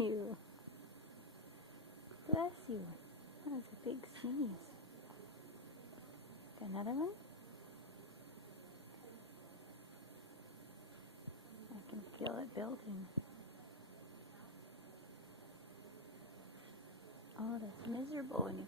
you. Bless you. That was a big sneeze. Got another one? I can feel it building. Oh, that's miserable when you